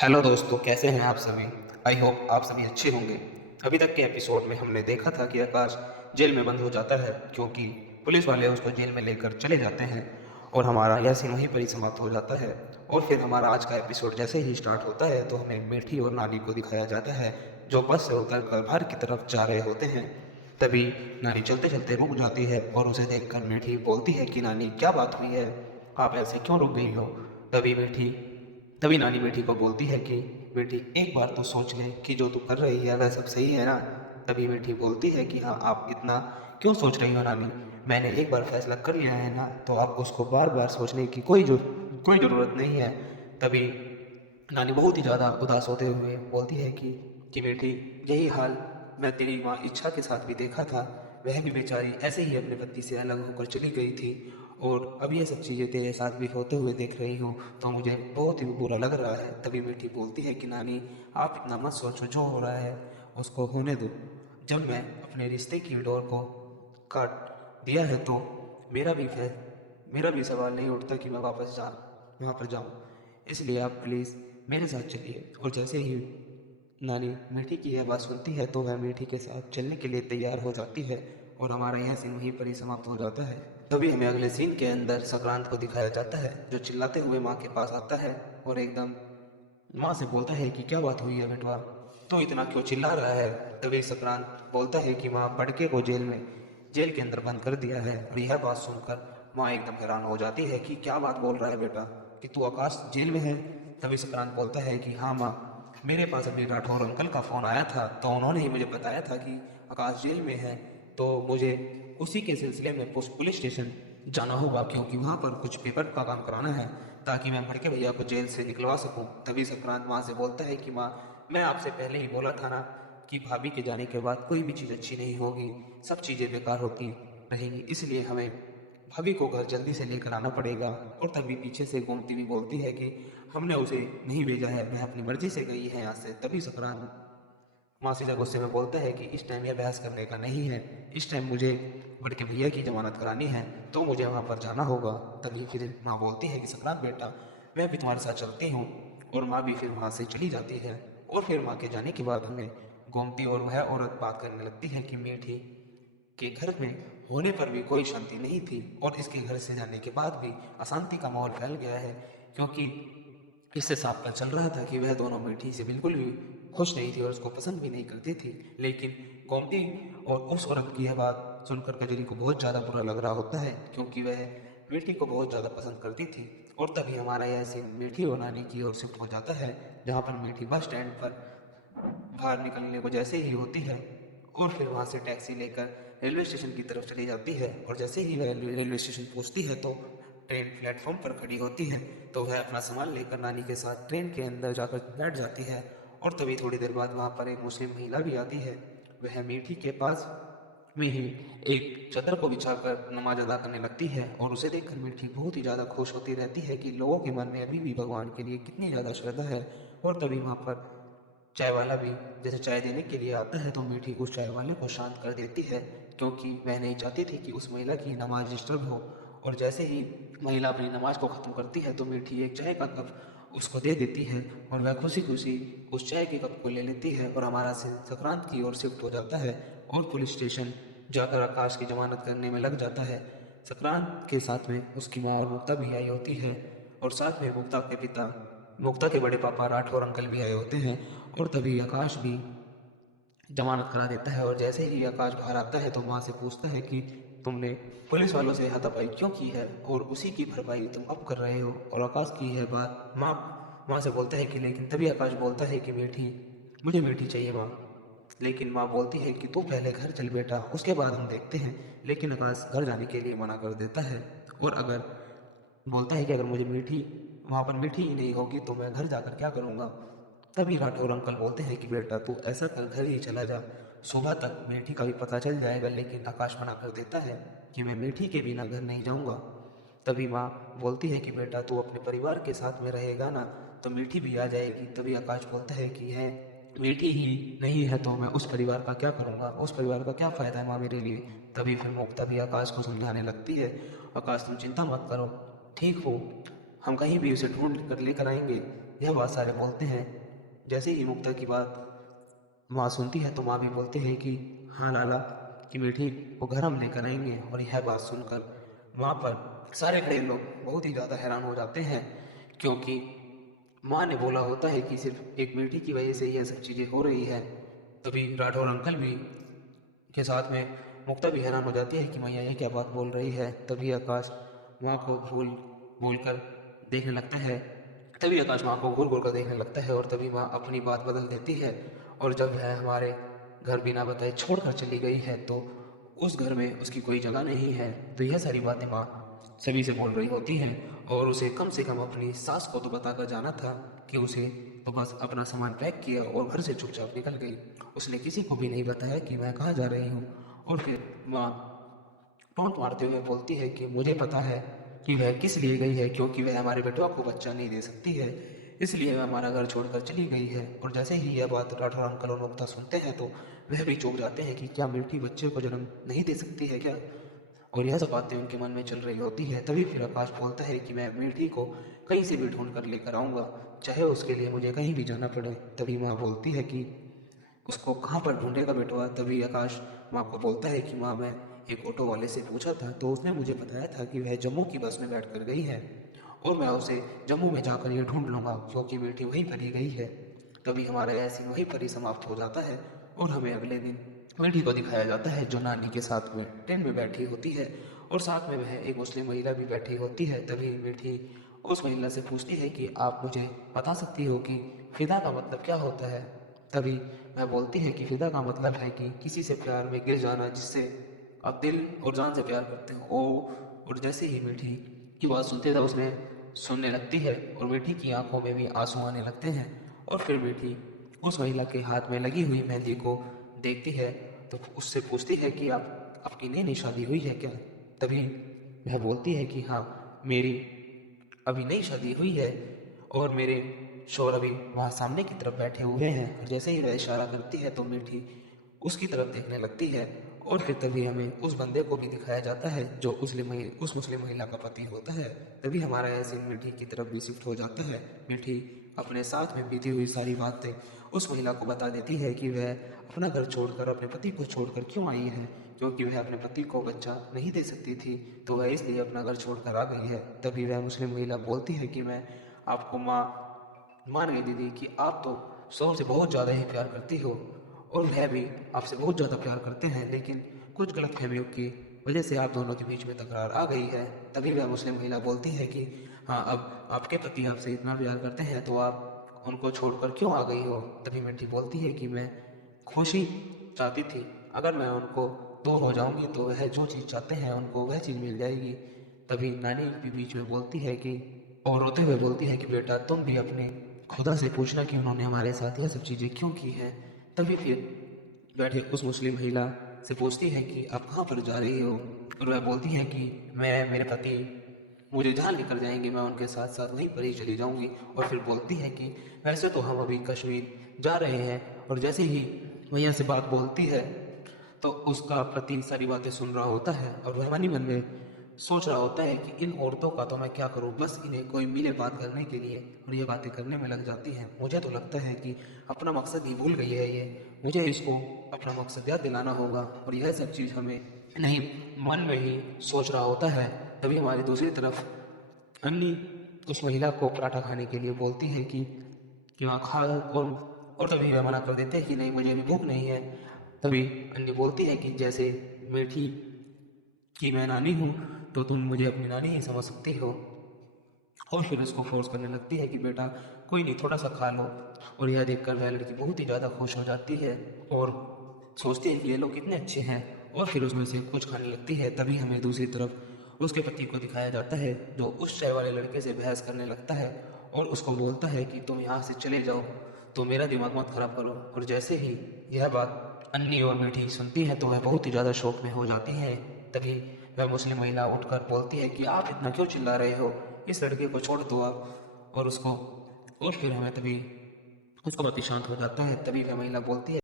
Hello दोस्तों, कैसे हैं आप सभी। आई होप आप सभी अच्छे होंगे। अभी तक के एपिसोड में हमने देखा था कि आकाश जेल में बंद हो जाता है क्योंकि पुलिस वाले उसको जेल में लेकर चले जाते हैं और हमारा यह सीन वहीं पर ही समाप्त हो जाता है। और फिर हमारा आज का एपिसोड जैसे ही स्टार्ट होता है तो हमें मीठी और नानी को दिखाया जाता है जो बस से उतर कर घर की तरफ जा रहे होते हैं। तभी नानी चलते चलते रुक जाती है और उसे देखकर मीठी बोलती है कि नानी, क्या बात हुई है, आप ऐसे क्यों रुक गई हो। तभी मीठी तभी नानी मीठी को बोलती है कि मीठी, एक बार तो सोच ले कि जो तू कर रही है वह सब सही है ना। तभी मीठी बोलती है कि हाँ, आप इतना क्यों सोच रही हो नानी, मैंने एक बार फैसला कर लिया है ना, तो आपको उसको बार बार सोचने की कोई ज़रूरत नहीं है। तभी नानी बहुत ही ज़्यादा उदास होते हुए बोलती है कि बेटी, यही हाल मैं तेरी माँ इच्छा के साथ भी देखा था। वह भी बेचारी ऐसे ही अपने पति से अलग होकर चली गई थी और अब ये सब चीज़ें तेरे साथ भी होते हुए देख रही हूँ तो मुझे बहुत ही बुरा लग रहा है। तभी बेटी बोलती है कि नानी, आप इतना मत सोचो, जो हो रहा है उसको होने दो। जब मैं अपने रिश्ते की डोर को काट दिया है तो मेरा भी फै मेरा भी सवाल नहीं उठता कि मैं वापस वहाँ पर जाऊँ। इसलिए आप प्लीज़ मेरे साथ चलिए। और जैसे ही नानी मीठी की यह बात सुनती है तो वह मीठी के साथ चलने के लिए तैयार हो जाती है और हमारा यह सीन वहीं पर ही समाप्त हो जाता है। तभी हमें अगले सीन के अंदर संक्रांत को दिखाया जाता है जो चिल्लाते हुए माँ के पास आता है और एकदम माँ से बोलता है कि क्या बात हुई है बेटवा, तो इतना क्यों चिल्ला रहा है। तभी संक्रांत बोलता है कि माँ, बड़के को जेल के अंदर बंद कर दिया है। और यह बात सुनकर माँ एकदम हैरान हो जाती है कि क्या बात बोल रहा है बेटा, कि तू आकाश जेल में है। तभी संक्रांत बोलता है कि हाँ माँ, मेरे पास अभी राठौर अंकल का फ़ोन आया था तो उन्होंने ही मुझे बताया था कि आकाश जेल में है, तो मुझे उसी के सिलसिले में पुलिस स्टेशन जाना होगा क्योंकि वहाँ पर कुछ पेपर का काम कराना है ताकि मैं भड़के भैया को जेल से निकलवा सकूं। तभी संक्रांत माँ से बोलता है कि माँ, मैं आपसे पहले ही बोला था ना कि भाभी के जाने के बाद कोई भी चीज़ अच्छी नहीं होगी, सब चीज़ें बेकार होती रहेंगी, इसलिए हमें भाभी को घर जल्दी से लेकर आना पड़ेगा। और तभी पीछे से गोमती भी बोलती है कि हमने उसे नहीं भेजा है, वह अपनी मर्जी से गई है यहाँ से। तभी संक्रांत माँ सीधा गुस्से में बोलता है कि इस टाइम यह बहस करने का नहीं है, इस टाइम मुझे बड़के भैया की जमानत करानी है तो मुझे वहाँ पर जाना होगा। तभी फिर माँ बोलती है कि संक्रांत बेटा, मैं भी तुम्हारे साथ चलती हूँ। और माँ भी फिर वहाँ से चली जाती है। और फिर माँ के जाने के बाद हमें गोमती और वह औरत बात करने लगती है कि मीठी के घर में होने पर भी कोई शांति नहीं थी और इसके घर से जाने के बाद भी अशांति का माहौल फैल गया है क्योंकि इससे साफ पता चल रहा था कि वह दोनों मीठी से बिल्कुल भी खुश नहीं थी और उसको पसंद भी नहीं करती थी। लेकिन गोमती और उस औरत की यह बात सुनकर कजरी को बहुत ज़्यादा बुरा लग रहा होता है क्योंकि वह मीठी को बहुत ज़्यादा पसंद करती थी। और तभी हमारा यह सीन मीठी और नानी की ओर शिफ्ट हो जाता है जहाँ पर मीठी बस स्टैंड पर बाहर निकलने को जैसे ही होती है और फिर वहाँ से टैक्सी लेकर रेलवे स्टेशन की तरफ चली जाती है। और जैसे ही वह रेलवे स्टेशन पहुँचती है तो ट्रेन प्लेटफॉर्म पर खड़ी होती है तो वह अपना सामान लेकर नानी के साथ ट्रेन के अंदर जाकर बैठ जाती है। और तभी थोड़ी देर बाद वहाँ पर एक मुस्लिम महिला भी आती है। वह मीठी के पास में ही एक चादर को बिछाकर नमाज अदा करने लगती है और उसे देखकर मीठी बहुत ही ज़्यादा खुश होती रहती है कि लोगों के मन में अभी भी भगवान के लिए कितनी ज़्यादा श्रद्धा है। और तभी वहाँ पर चाय वाला भी जैसे चाय देने के लिए आता है तो मीठी उस चाय वाले को शांत कर देती है क्योंकि वह नहीं चाहती थी कि उस महिला की नमाज डिस्टर्ब हो। और जैसे ही महिला अपनी नमाज को ख़त्म करती है तो मीठी एक चाय का कप उसको दे देती है और वह खुशी खुशी उस चाय के कप को ले लेती है। और हमारा सीन संक्रांत की ओर शिफ्ट हो जाता है और पुलिस स्टेशन जाकर आकाश की जमानत करने में लग जाता है। संक्रांत के साथ में उसकी माँ और मुक्ता भी आई होती है और साथ में मुक्ता के बड़े पापा राठौर अंकल भी आए होते हैं। और तभी आकाश भी जमानत करा देता है और जैसे ही आकाश बाहर आता है तो माँ से पूछता है कि तुमने पुलिस वालों से हाथापाई क्यों की है और उसी की भरपाई तुम अब कर रहे हो। और आकाश की यह बात माँ से बोलता है कि लेकिन तभी आकाश बोलता है कि मीठी, मुझे मीठी चाहिए माँ। लेकिन माँ बोलती है कि तू पहले घर चल बेटा, उसके बाद हम देखते हैं। लेकिन आकाश घर जाने के लिए मना कर देता है और अगर बोलता है कि अगर मुझे मीठी वहाँ पर मीठी ही नहीं होगी तो मैं घर जाकर क्या करूँगा। तभी राठौर अंकल बोलते हैं कि बेटा तू ऐसा कर, घर ही चला जा, सुबह तक मीठी का भी पता चल जाएगा। लेकिन आकाश मना कर देता है कि मैं मीठी के बिना घर नहीं जाऊँगा। तभी माँ बोलती है कि बेटा तू अपने परिवार के साथ में रहेगा ना तो मीठी भी आ जाएगी। तभी आकाश बोलता है कि है, मीठी ही नहीं है तो मैं उस परिवार का क्या करूँगा, उस परिवार का क्या फ़ायदा है माँ मेरे लिए। तभी फिर मुक्ता भी आकाश को समझाने लगती है, आकाश तुम चिंता मत करो, ठीक हो, हम कहीं भी उसे ढूंढ कर लेकर आएंगे। यह बात सारे बोलते हैं। जैसे ही मुक्ता की बात माँ सुनती है तो माँ भी बोलते हैं कि हाँ लाला, कि मीठी वो घर हम लेकर आएंगे। और यह बात सुनकर माँ पर सारे बड़े लोग बहुत ही ज़्यादा हैरान हो जाते हैं, क्योंकि माँ ने बोला होता है कि सिर्फ एक मीठी की वजह से यह सब चीज़ें हो रही है। तभी राठौर अंकल भी के साथ में मुक्ता भी हैरान हो जाती है कि मैया ये क्या बात बोल रही है। तभी आकाश माँ को घूर घूर कर देखने लगता है। तभी आकाश माँ को घूर घूर कर देखने लगता है और तभी माँ अपनी बात बदल देती है। और जब वह हमारे घर बिना बताए छोड़कर चली गई है तो उस घर में उसकी कोई जगह नहीं है। तो यह सारी बातें माँ सभी से बोल रही होती हैं और उसे कम से कम अपनी सास को तो बताकर जाना था कि उसे तो बस अपना सामान पैक किया और घर से चुपचाप निकल गई। उसने किसी को भी नहीं बताया कि मैं कहाँ जा रही हूँ। और फिर माँ टोंट मारते हुए बोलती है कि मुझे पता है कि वह किस लिए गई है, क्योंकि वह हमारे बेटवा को बच्चा नहीं दे सकती है, इसलिए वह हमारा घर छोड़कर चली गई है। और जैसे ही यह बात राठौर अंकल और मुक्ता सुनते हैं तो वह भी चौंक जाते हैं कि क्या मीठी बच्चे को जन्म नहीं दे सकती है क्या। और यह सब बातें उनके मन में चल रही होती है। तभी फिर आकाश बोलता है कि मैं मीठी को कहीं से भी ढूंढ कर लेकर आऊँगा, चाहे उसके लिए मुझे कहीं भी जाना पड़े। तभी माँ बोलती है कि उसको कहाँ पर ढूंढेगा बेटवा। तभी आकाश माँ को बोलता है कि माँ मैं एक ऑटो वाले से पूछा था तो उसने मुझे बताया था कि वह जम्मू की बस में बैठ कर गई है और मैं उसे जम्मू में जाकर ये ढूंढ लूँगा, क्योंकि बेटी वहीं पर ही गई है। तभी हमारा यह सीन वहीं पर ही समाप्त हो जाता है और हमें अगले दिन बेटी को दिखाया जाता है जो नानी के साथ में ट्रेन में बैठी होती है और साथ में वह एक मुस्लिम महिला भी बैठी होती है। तभी बेटी उस महिला से पूछती है कि आप मुझे बता सकती हो कि फिदा का मतलब क्या होता है। तभी वह बोलती है कि फिदा का मतलब है कि किसी से प्यार में गिर जाना जिससे आप दिल और जान से प्यार करते हो। और जैसे ही मीठी की बात सुनते था उसमें सुनने लगती है और मीठी की आंखों में भी आंसू आने लगते हैं। और फिर मीठी उस महिला के हाथ में लगी हुई मेहंदी को देखती है तो उससे पूछती है कि आप आपकी नई नई शादी हुई है क्या। तभी वह बोलती है कि हाँ, मेरी अभी नई शादी हुई है और मेरे शोहर अभी वहाँ सामने की तरफ बैठे हुए हैं। और जैसे ही वह इशारा करती है तो मीठी उसकी तरफ देखने लगती है और फिर तभी हमें उस बंदे को भी दिखाया जाता है जो उस मुस्लिम महिला का पति होता है। तभी हमारा यह सीन मीठी की तरफ भी शिफ्ट हो जाता है। मीठी अपने साथ में बीती हुई सारी बातें उस महिला को बता देती है कि वह अपना घर छोड़कर अपने पति को छोड़कर क्यों आई है, क्योंकि वह अपने पति को बच्चा नहीं दे सकती थी तो वह इसलिए अपना घर छोड़कर आ गई है। तभी वह मुस्लिम महिला बोलती है कि मैं आपको मान गई दीदी कि आप तो शोहर से बहुत ज़्यादा ही प्यार करती हो और वह भी आपसे बहुत ज़्यादा प्यार करते हैं, लेकिन कुछ गलतफहमियों की वजह से आप दोनों के बीच में तकरार आ गई है। तभी वह मुस्लिम महिला बोलती है कि हाँ, अब आपके पति आपसे इतना प्यार करते हैं तो आप उनको छोड़कर क्यों आ गई हो। तभी मिंटी बोलती है कि मैं खुशी चाहती थी, अगर मैं उनको दूर हो जाऊंगी तो वह जो चीज़ चाहते हैं उनको वह चीज़ मिल जाएगी। तभी नानी भी बीच में बोलती है कि और रोते हुए बोलती है कि बेटा तुम भी अपने खुदा से पूछना कि उन्होंने हमारे साथ यह सब चीज़ें क्यों की हैं। तभी फिर बैठे उस मुस्लिम महिला से पूछती है कि आप कहाँ पर जा रही हो। और वह बोलती है कि मैं मेरे पति मुझे जहाँ लेकर जाएंगे मैं उनके साथ साथ वहीं पर ही चली जाऊंगी। और फिर बोलती है कि वैसे तो हम अभी कश्मीर जा रहे हैं। और जैसे ही मैया से बात बोलती है तो उसका पति सारी बातें सुन रहा होता है और वह मन ही मन में सोच रहा होता है कि इन औरतों का तो मैं क्या करूं, बस इन्हें कोई मिले बात करने के लिए और ये बातें करने में लग जाती हैं। मुझे तो लगता है कि अपना मकसद ही भूल गई है ये, मुझे इसको अपना मकसद याद दिलाना होगा। और यह सब चीज़ हमें नहीं मन में ही सोच रहा होता है। तभी हमारी दूसरी तरफ अन्नी उस महिला को पराठा खाने के लिए बोलती है कि वहाँ खा। और तभी वह मना कर देते हैं कि नहीं, मुझे अभी भूख नहीं है। तभी अन्नी बोलती है कि जैसे मीठी कि मैं नानी हूँ तो तुम मुझे अपनी नानी ही समझ सकती हो। और फिर उसको फोर्स करने लगती है कि बेटा कोई नहीं, थोड़ा सा खा लो। और यह देखकर वह लड़की बहुत ही ज़्यादा खुश हो जाती है और सोचती है कि ये लोग कितने अच्छे हैं और फिर उसमें से कुछ खाने लगती है। तभी हमें दूसरी तरफ उसके पति को दिखाया जाता है जो उस चाय वाले लड़के से बहस करने लगता है और उसको बोलता है कि तुम यहाँ से चले जाओ, तो मेरा दिमाग मत खराब करो। और जैसे ही यह बात अन्नी और मीठी सुनती है तो वह बहुत ही ज़्यादा शौक में हो जाती है। तभी वह मुस्लिम महिला उठकर बोलती है कि आप इतना क्यों चिल्ला रहे हो, इस लड़के को छोड़ दो आप। और फिर हमें तभी उसका पति शांत हो जाता है। तभी वह महिला बोलती है